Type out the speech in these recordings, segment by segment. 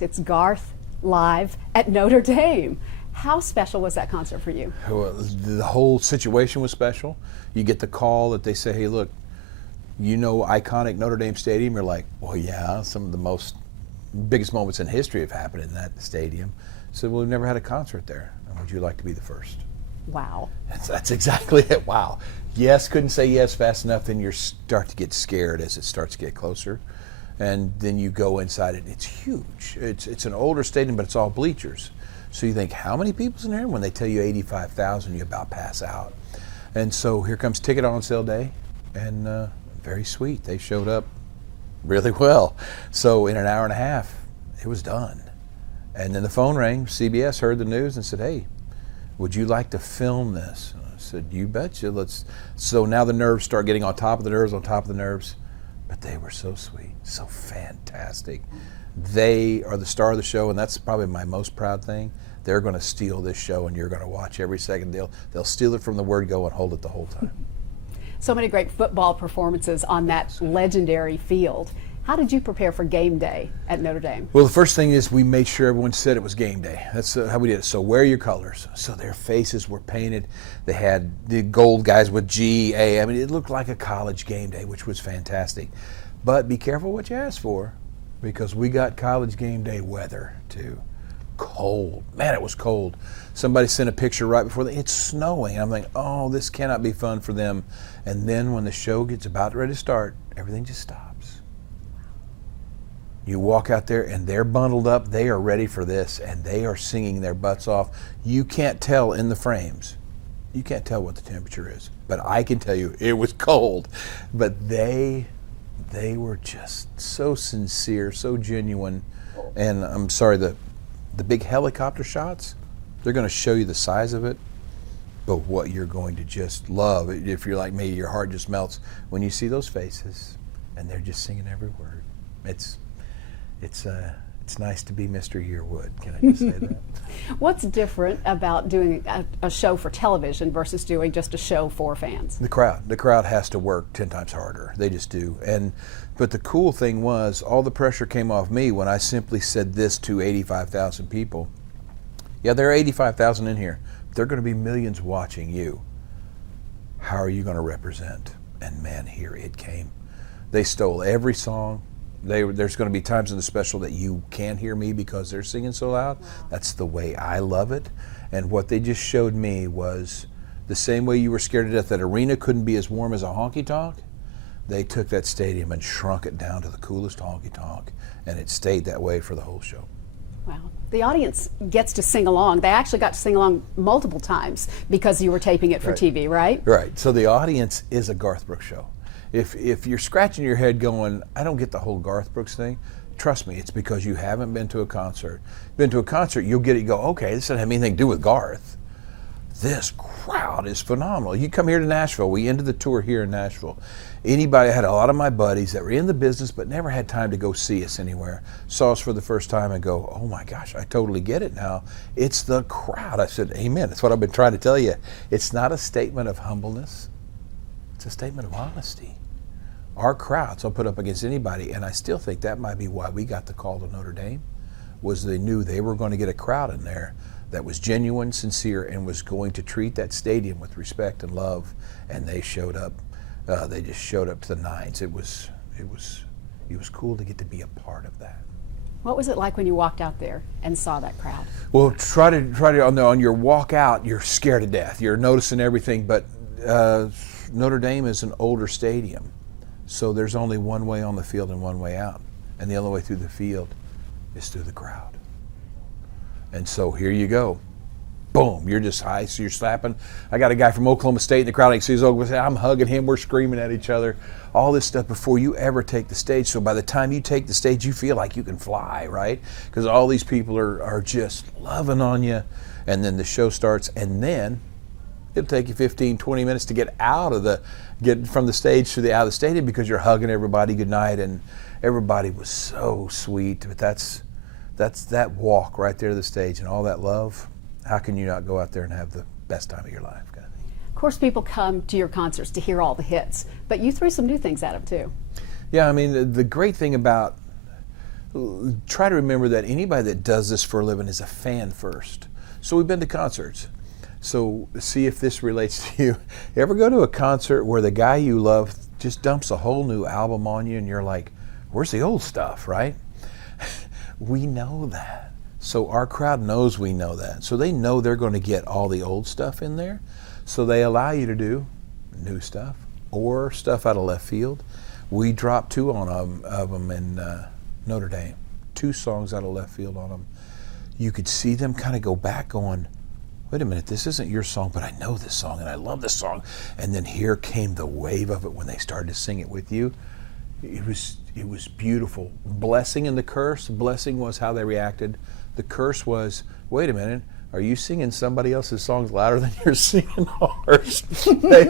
It's Garth live at Notre Dame. How special was that concert for you? Well, the whole situation was special. You get the call that they say, hey, look, you know iconic Notre Dame Stadium? You're like, well, yeah, some of the biggest moments in history have happened in that stadium. So well, we've never had a concert there. Would you like to be the first? Wow. That's exactly it. Wow. Yes, couldn't say yes fast enough. Then you start to get scared as it starts to get closer. And then you go inside it. It's huge. It's an older stadium, but it's all bleachers. So you think, how many people's in here? When they tell you 85,000, you about pass out. And so here comes ticket on sale day, and very sweet. They showed up really well. So in an hour and a half, it was done. And then the phone rang. CBS heard the news and said, hey, would you like to film this? And I said, you betcha. Let's. So now the nerves start getting on top of the nerves, on top of the nerves. But they were so sweet, so fantastic. They are the star of the show, and that's probably my most proud thing. They're going to steal this show, and you're going to watch every second. They'll steal it from the word go and hold it the whole time. So many great football performances on that legendary field. How did you prepare for game day at Notre Dame? Well, the first thing is we made sure everyone said it was game day. That's how we did it. So wear your colors. So their faces were painted. They had the gold guys with G-A. I mean, it looked like a college game day, which was fantastic. But be careful what you ask for, because we got college game day weather too. Cold. Man, it was cold. Somebody sent a picture right before it's snowing. And I'm like, oh, this cannot be fun for them. And then when the show gets about ready to start, everything just stops. You walk out there and they're bundled up. They are ready for this, and they are singing their butts off. You can't tell in the frames. You can't tell what the temperature is, but I can tell you it was cold. But they were just so sincere, so genuine. And I'm sorry, the big helicopter shots, they're going to show you the size of it, but what you're going to just love, if you're like me, your heart just melts when you see those faces and they're just singing every word. It's nice to be Mr. Yearwood. Can I just say that? What's different about doing a show for television versus doing just a show for fans? The crowd has to work 10 times harder. They just do. But the cool thing was, all the pressure came off me when I simply said this to 85,000 people. Yeah, there are 85,000 in here. But there are going to be millions watching you. How are you going to represent? And man, here it came. They stole every song. There's going to be times in the special that you can't hear me because they're singing so loud. That's the way I love it. And what they just showed me was the same way you were scared to death that arena couldn't be as warm as a honky-tonk. They took that stadium and shrunk it down to the coolest honky-tonk, and it stayed that way for the whole show. Wow. The audience gets to sing along. They actually got to sing along multiple times because you were taping it for TV, right? Right. So the audience is a Garth Brooks show. If you're scratching your head going, I don't get the whole Garth Brooks thing, trust me, it's because you haven't been to a concert. Been to a concert, you'll get it, you go, okay, this doesn't have anything to do with Garth. This crowd is phenomenal. You come here to Nashville. We ended the tour here in Nashville. I had a lot of my buddies that were in the business but never had time to go see us anywhere. Saw us for the first time and go, oh my gosh, I totally get it now. It's the crowd. I said, amen. That's what I've been trying to tell you. It's not a statement of humbleness. It's a statement of honesty. Our crowds will put up against anybody, and I still think that might be why we got the call to Notre Dame, was they knew they were going to get a crowd in there that was genuine, sincere, and was going to treat that stadium with respect and love, and they showed up. They just showed up to the nines. It was cool to get to be a part of that. What was it like when you walked out there and saw that crowd? Well, try to on your walk out, you're scared to death. You're noticing everything, but Notre Dame is an older stadium. So there's only one way on the field and one way out. And the only way through the field is through the crowd. And so here you go. Boom, you're just high, so you're slapping. I got a guy from Oklahoma State in the crowd. I'm hugging him, we're screaming at each other. All this stuff before you ever take the stage. So by the time you take the stage, you feel like you can fly, right? Because all these people are just loving on you. And then the show starts, and then it'll take you 15, 20 minutes to get from the stage to out of the stadium because you're hugging everybody goodnight, and everybody was so sweet. But that's that walk right there to the stage and all that love. How can you not go out there and have the best time of your life? Kind of thing. Of course, people come to your concerts to hear all the hits, but you threw some new things at them too. Yeah, I mean, the great thing about try to remember that anybody that does this for a living is a fan first. So we've been to concerts. So see if this relates to you. You ever go to a concert where the guy you love just dumps a whole new album on you and you're like, where's the old stuff, right? We know that. So our crowd knows we know that. So they know they're going to get all the old stuff in there. So they allow you to do new stuff or stuff out of left field. We dropped two of them in Notre Dame. 2 songs out of left field on them. You could see them kind of go back going, wait a minute, this isn't your song, but I know this song and I love this song. And then here came the wave of it when they started to sing it with you. It was beautiful. Blessing and the curse. Blessing was how they reacted. The curse was, wait a minute, are you singing somebody else's songs louder than you're singing ours? They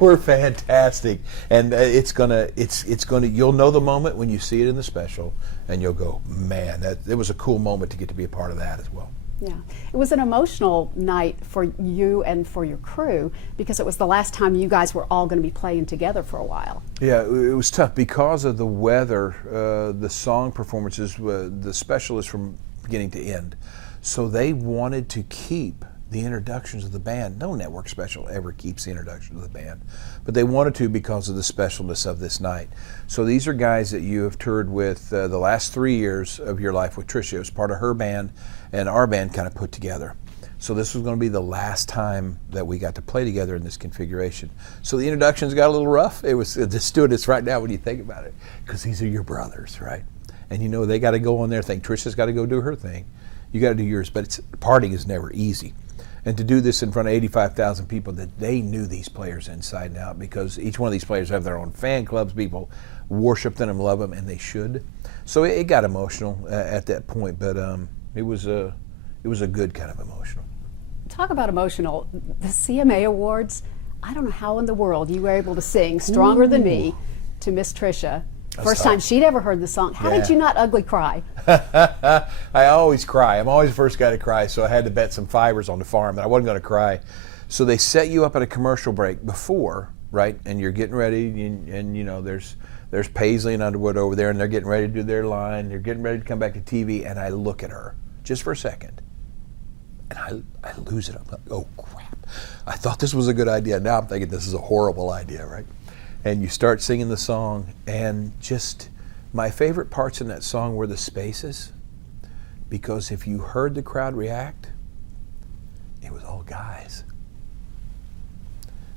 were fantastic, and you'll know the moment when you see it in the special, and you'll go, man, it was a cool moment to get to be a part of that as well. Yeah, it was an emotional night for you and for your crew because it was the last time you guys were all going to be playing together for a while. Yeah, it was tough because of the weather. The song performances, the special is from beginning to end. So they wanted to keep the introductions of the band. No network special ever keeps the introduction of the band, but they wanted to because of the specialness of this night. So these are guys that you have toured with the last 3 years of your life with Tricia. It was part of her band and our band kind of put together. So this was going to be the last time that we got to play together in this configuration. So the introductions got a little rough. It was just doing this right now when you think about it, because these are your brothers, right? And you know they got to go on their thing. Tricia's got to go do her thing. You got to do yours, but partying is never easy. And to do this in front of 85,000 people, that they knew these players inside and out, because each one of these players have their own fan clubs. People worship them, love them, and they should. So it got emotional at that point, but it was a good kind of emotional. Talk about emotional. The CMA Awards, I don't know how in the world you were able to sing Stronger Than Me to Miss Tricia. First time she'd ever heard the song. How did you not ugly cry? I always cry. I'm always the first guy to cry, so I had to bet some fibers on the farm that I wasn't going to cry. So they set you up at a commercial break before, right? And you're getting ready, and you know there's Paisley and Underwood over there, and they're getting ready to do their line. They're getting ready to come back to TV, and I look at her just for a second, and I lose it. I'm like, oh crap! I thought this was a good idea. Now I'm thinking this is a horrible idea, right? And you start singing the song, and just my favorite parts in that song were the spaces, because if you heard the crowd react, it was all guys.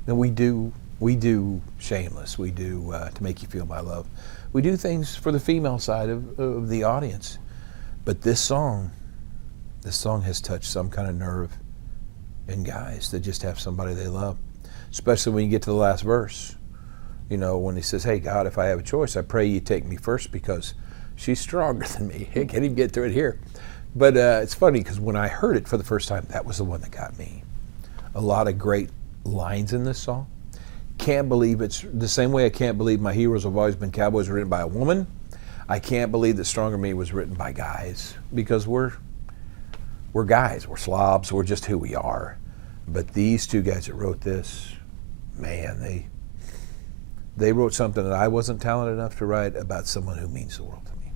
And we do Shameless, we do To Make You Feel My Love. We do things for the female side of the audience. But this song has touched some kind of nerve in guys that just have somebody they love, especially when you get to the last verse. You know, when he says, hey, God, if I have a choice, I pray you take me first because she's stronger than me. Hey, can't even get through it here. But it's funny because when I heard it for the first time, that was the one that got me. A lot of great lines in this song. Can't believe it's the same way I can't believe My Heroes Have Always Been Cowboys were written by a woman. I can't believe that Stronger Me was written by guys, because we're guys. We're slobs. We're just who we are. But these two guys that wrote this, man, they wrote something that I wasn't talented enough to write about someone who means the world to me.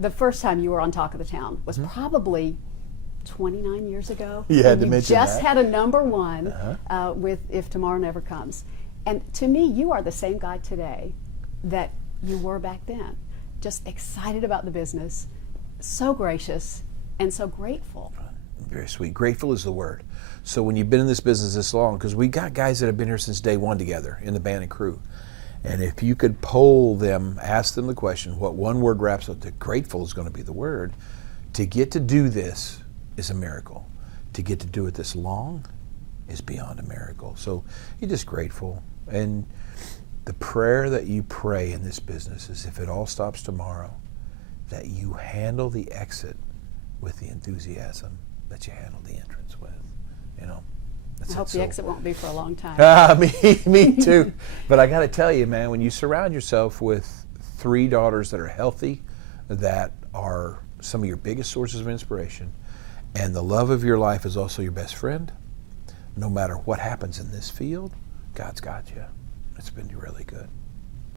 The first time you were on Talk of the Town was probably 29 years ago. You had to mention that. You just had a #1 with If Tomorrow Never Comes. And to me, you are the same guy today that you were back then. Just excited about the business, so gracious, and so grateful. Very sweet. Grateful is the word. So when you've been in this business this long, because we got guys that have been here since day one together in the band and crew, and if you could poll them, ask them the question, what one word wraps up to grateful is going to be the word. To get to do this is a miracle. To get to do it this long is beyond a miracle. So you're just grateful. And the prayer that you pray in this business is, if it all stops tomorrow, that you handle the exit with the enthusiasm that you handled the entrance with. You know, I hope the exit won't be for a long time. Me too. But I got to tell you, man, when you surround yourself with 3 daughters that are healthy, that are some of your biggest sources of inspiration, and the love of your life is also your best friend, no matter what happens in this field, God's got you. It's been really good.